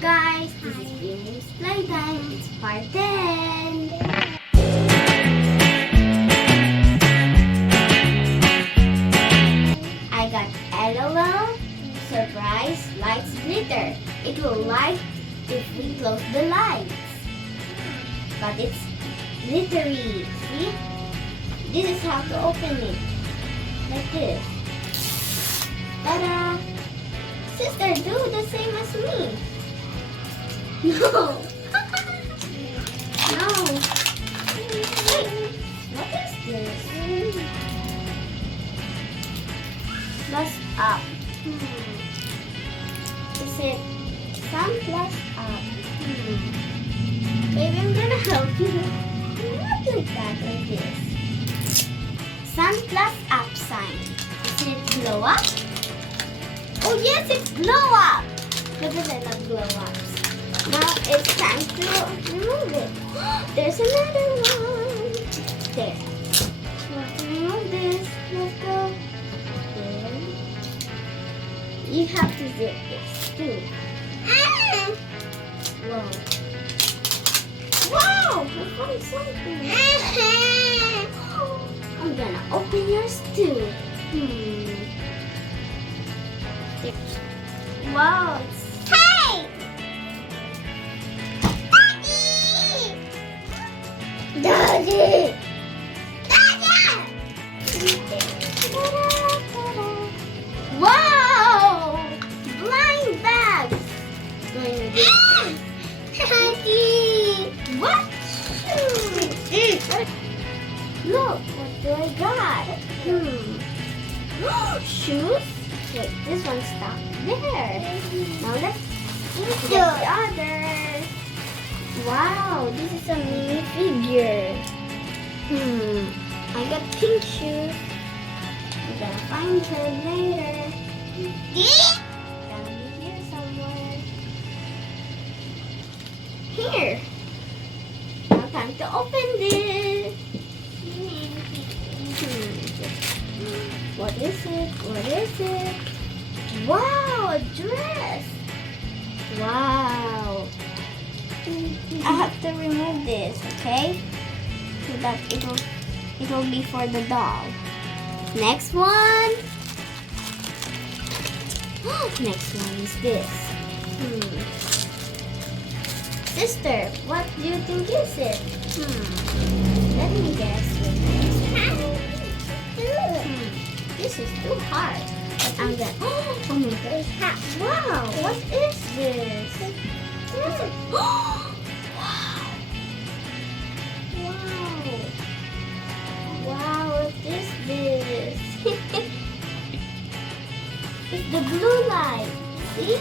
Guys, this is Bimbim's Playtime. It's part 10. I got L.O.L Surprise lights glitter. It will light if we close the lights. But it's glittery. See? This is how to open it. Like this. Ta-da! Sister, do the same as me. No. No. Wait. What is this? Plus up. Is it sun plus up? Baby, I'm gonna help you. Not like that, like this. Sun plus up sign. Is it glow up? Oh yes, it's glow up. Because I love glow ups. Now it's time to remove it. There's another one. There. Let's remove this. Let's go. There. You have to zip this too. Whoa. Wow! I found something. I'm gonna open yours too. Wow, it's hey! Daddy! Daddy! Wow! Blind bags! Daddy! What? Look, what do I got? Shoes? Wait, this one's stuck there. Now let's get the other. Wow, this is a mini figure. I got pink shoes. I'm gonna find her later. Gotta be here somewhere. Here. Now time to open this. What is it? What is it? Wow, a dress. Wow. I have to remove this, okay? So that it will be for the doll. Next one. Next one is this. Sister, what do you think is it? Let me guess. This is too hard. But I'm gonna. Oh my gosh! Wow! What is this? What is it? Wow! Wow! What is this? It's the blue light. See?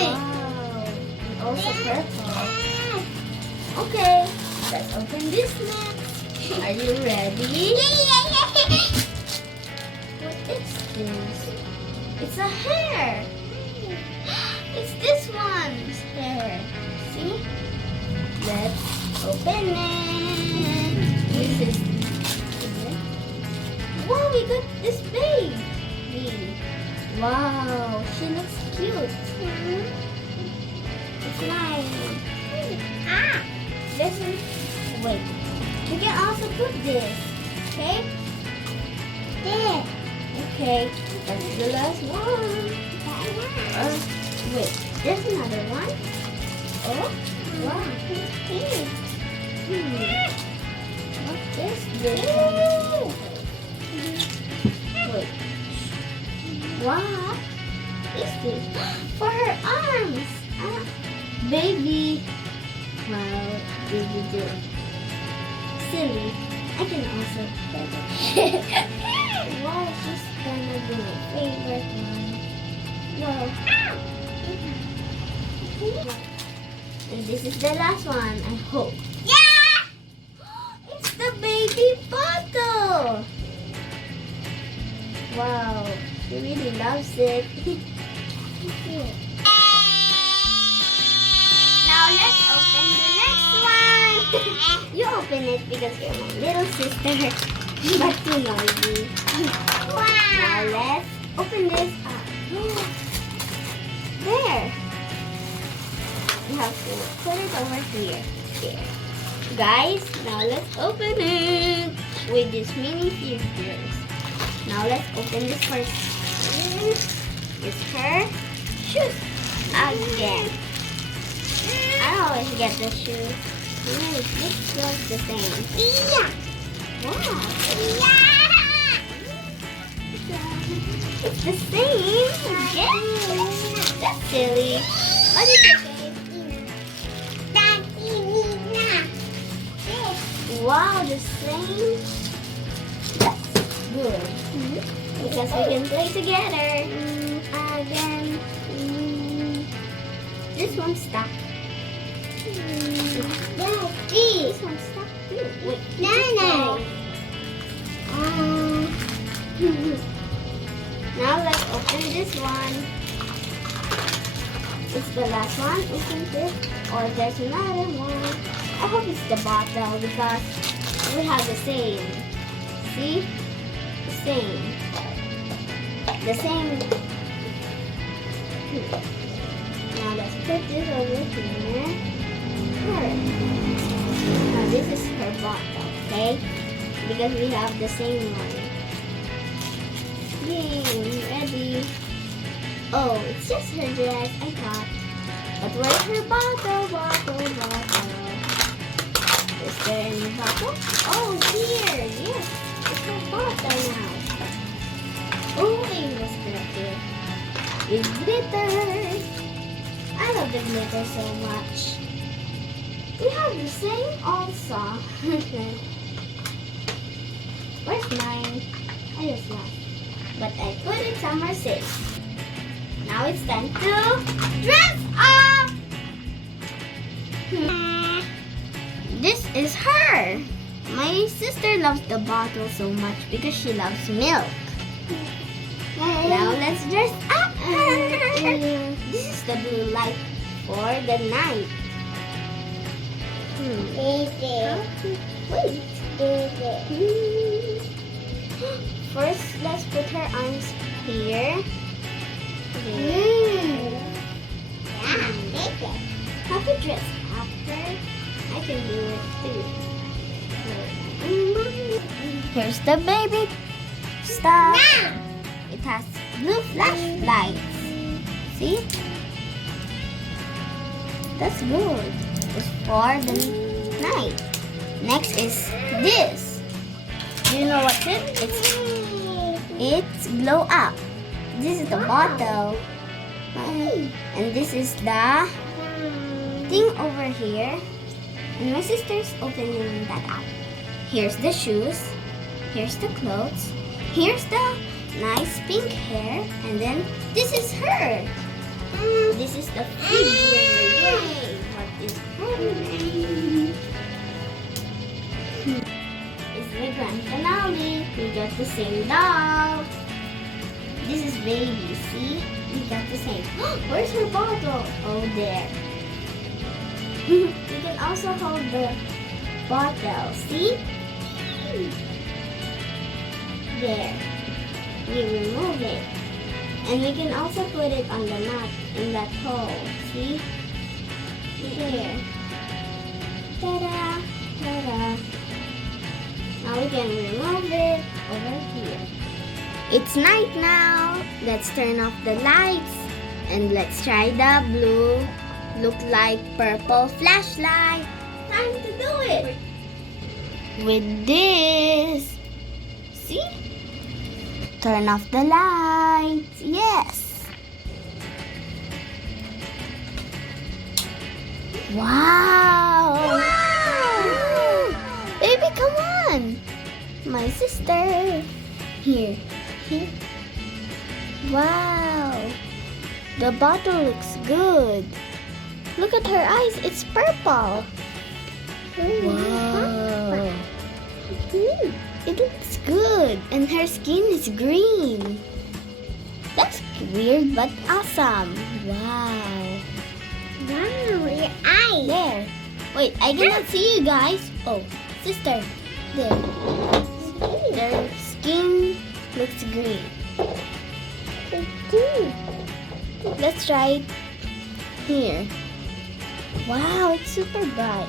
Wow! And also purple. Okay, let's open this next. Are you ready? What is this? It's a hair. It's this one's hair. See? Let's open it. This is. Wow, we got this baby. Wow, she looks cute. It's nice. This is. Wait. You can also put this, okay? There. Okay, that's the last one. Wait, there's another one. Oh, wow, it's pink. What is this? Wait. What is this? For her arms. Baby. Wow, baby did. Silly. I can also pet it. Wow, she's gonna be my favorite one. Wow. And this is the last one, I hope. Yeah! It's the baby bottle! Wow, she really loves it. Now let's open the next one. You open it because you're my little sister, but too noisy. Wow. Now let's open this up. have to put it over here. There. Guys, now let's open it with these mini figures. Now let's open this first. This her shoes again. I always get the shoes. This looks the same. Yeah. Wow. Yeah. It's the same. Yeah. That's silly. What is it? Wow, the same. That's good. Because we can play together. Again. This one's stuck. This one's stuck too. Wait. No. Now let's open this one. It's the last one, isn't it? Or there's another one. I hope it's the bottle because we have the same. See? The same. The same. Now let's put this over here. Her. Now this is her bottle, okay? Because we have the same one. Yay, ready. Oh, it's just her dress, I thought. But where's her bottle? Is there any bottle? Oh, here. Yes. It's her bottle now. Oh, it was glitter. With glitter. I love the glitter so much. We have the same also. Where's mine? I just lost. But I put it somewhere safe. Now it's time to dress up! This is her. My sister loves the bottle so much because she loves milk. Now let's dress up her. This is the blue light for the night. Wait. First, let's put her arms here. How to dress up her? I can do it too. Here's the baby stuff. It has blue flashlights. See? That's good. It's for the night. Next is this. Do you know what it is? It's glow up. This is the bottle. And this is the thing over here. And my sister's opening that up. Here's the shoes. Here's the clothes. Here's the nice pink hair. And then this is her. This is the figure. Yay! What is her name? It's the grand finale. We got the same doll. This is baby, see? We got the same. Where's her bottle? Oh, there. You can also hold the bottle, see? There. We remove it. And we can also put it on the mat in that hole, see? There. Ta-da! Ta-da! Now we can remove it over here. It's night now. Let's turn off the lights and let's try the blue look like purple flashlight. Time to do it. With this. See? Turn off the lights. Yes. Wow. Wow. Baby, come on. My sister. Here. Wow, the bottle looks good. Look at her eyes, it's purple. Wow, it looks good. And her skin is green. That's weird but awesome. Wow. Wow, your eyes. There. Wait, I cannot see you guys. Oh, sister. There. Their skin looks green. Let's try it here. Wow, it's super bright.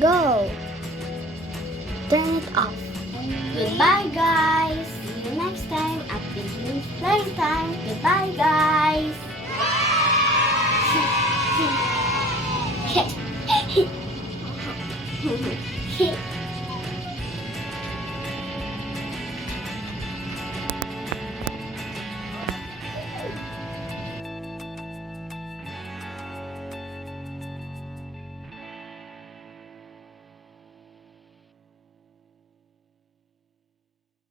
Go. Turn it off. Goodbye, guys. See you next time at Bimbim's Playtime. Goodbye, guys.